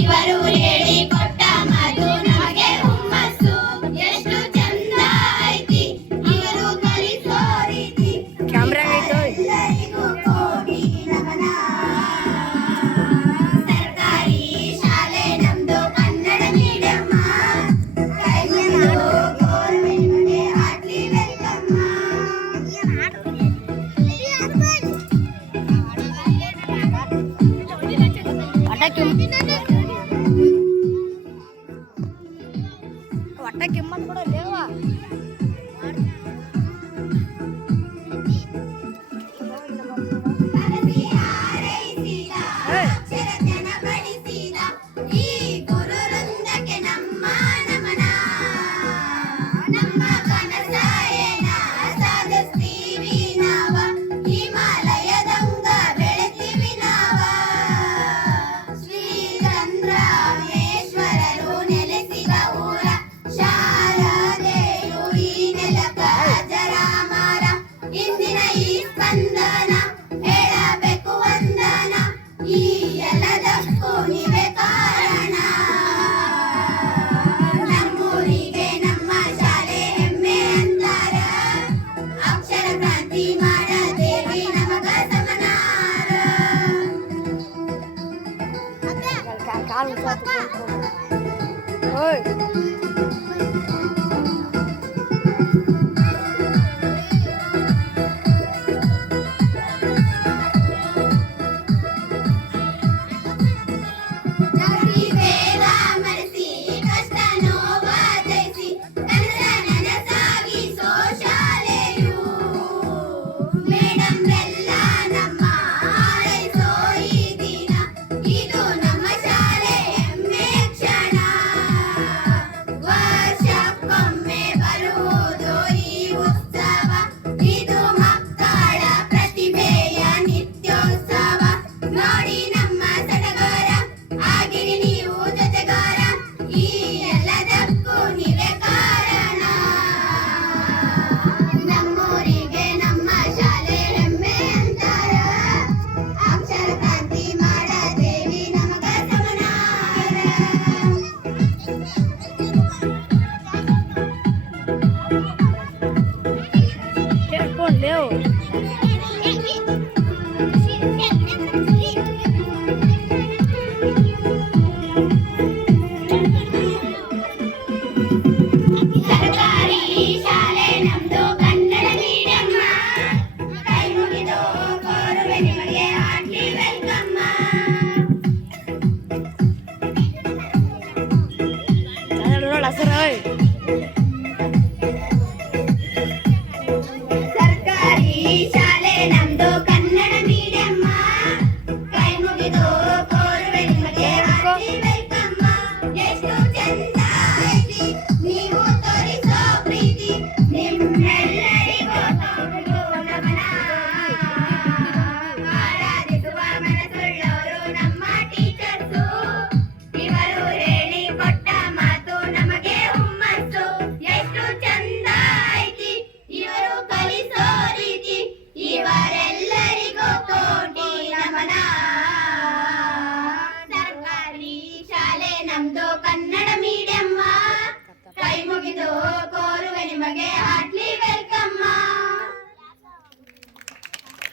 ಇವರು ಹೇಳಿಕೊಟ್ಟ ಮಾತು ನಮಗೆ ಹುಮ್ಮಸ್ಸು ಎಷ್ಟು ಚಂದ ಐತಿ ಇವರು ಕಲಿಸೋ ರೀತಿ ಕ್ಯಾಮ್ರಾ ಎಲ್ಲರಿಗೂ ಕೋಟಿ ನಮನ ಸರ್ಕಾರಿ ಶಾಲೆ ನಮ್ದು ಕನ್ನಡ ಮೀಡಿಯಮ್ಮ ಕೈ ಮುಗಿದು ಗೌರವಕ್ಕೆ ಹಾರ್ಟ್ಲಿ ವೆಲ್ಕಮ್ ಒಟ್ಟ ಕಿಮ್ಮತ್ ಕೂಡ ದೇವಾ ಕನಸಿ ಹಾರೈಸಿದ ಅಕ್ಷರಜ್ಞಾನ ಗಳಿಸಿದ ಈ ಗುರು ವೃಂದಕ್ಕೆ ನಮ್ಮ ನಮನ ನಮ್ಮ ಕನಸ ಏನ ಸಾಧಿಸ್ತೀವಿ ನಾವ ಹಿಮಾಲಯದಂಗ ಬೆಳೆತೀವಿ ನಾವ ಶ್ರೀಚಂದ್ರಾಮೇಶ್ವರರು ನೆಲೆಸಿದ ಊರ ಶಾರದೆಯು ಈ ನೆಲಕ ಜರಾಮಾರ ಇಂದಿನ ಈ ಸ್ಪಂದನ ಹೇಳಬೇಕು ವಂದನ ಈ ಎಲ್ಲದಕ್ಕೂ ನೀವೇ ಕಾರಣ ನಮ್ಮೂರಿಗೆ ನಮ್ಮ ಶಾಲೆ ಹೆಮ್ಮೆ ಅಂತಾರ ಅಕ್ಷರ ಕ್ರಾಂತಿ ಮಾಡದೇವಿ ನಮಗ ಸಮನಾರ ಕಾಲು ಓಯ್